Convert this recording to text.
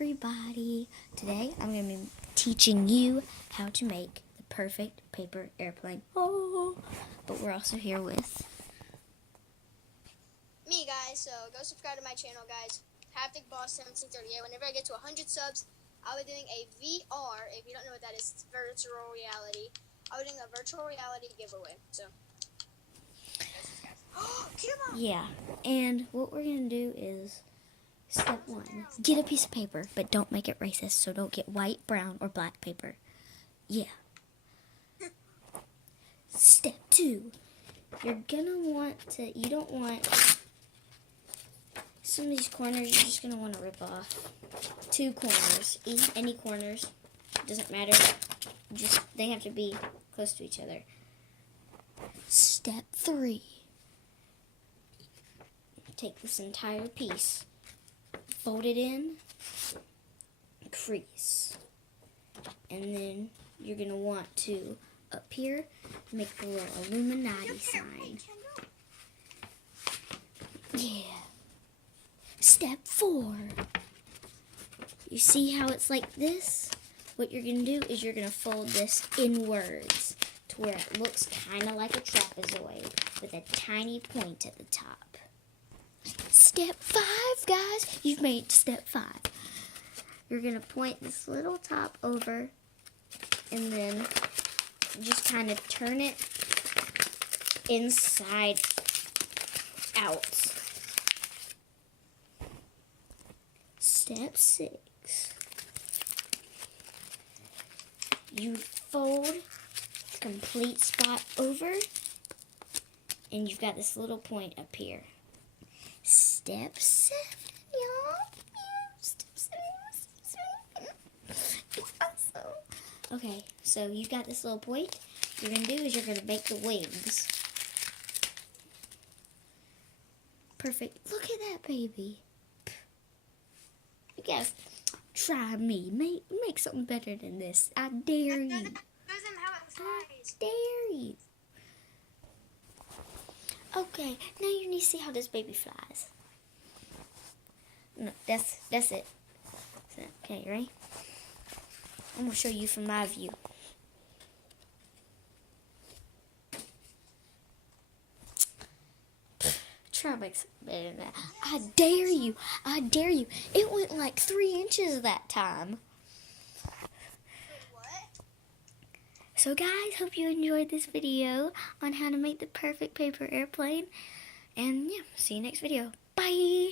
everybody. Today I'm going to be teaching you how to make the perfect paper airplane. Oh, but we're also here with me, guys. So go subscribe to my channel, guys. Haptic Boss 1738. Whenever I get to 100 subs, I'll be doing a VR. If you don't know what that is, it's virtual reality. I'll be doing a virtual reality giveaway. So yeah, and what we're going to do is step 1, get a piece of paper, but don't make it racist, so don't get white, brown, or black paper. Yeah. Step 2, you're gonna want to, you don't want, some of these corners you're just gonna want to rip off. 2 corners, any corners, doesn't matter, just, they have to be close to each other. Step 3, take this entire piece, fold it in, crease, and then you're going to want to, up here, make the little Illuminati sign. Yeah. Step 4, you see how it's like this? What you're going to do is you're going to fold this inwards to where it looks kind of like a trapezoid with a tiny point at the top. Step 5, guys. You've made step 5. You're going to point this little top over and then just kind of turn it inside out. Step 6. You fold the complete spot over and you've got this little point up here. Step 7, y'all. Step 7. Awesome. Okay, so you've got this little point. What you're going to do is you're going to make the wings. Perfect. Look at that, baby. You guys, try me. Make something better than this. I dare you. I dare you. Okay, now you need to see how this baby flies. No, that's it. Okay, ready? I'm going to show you from my view. Try to make something better than that. I dare you. I dare you. It went like 3 inches that time. So guys, hope you enjoyed this video on how to make the perfect paper airplane. And yeah, see you next video. Bye!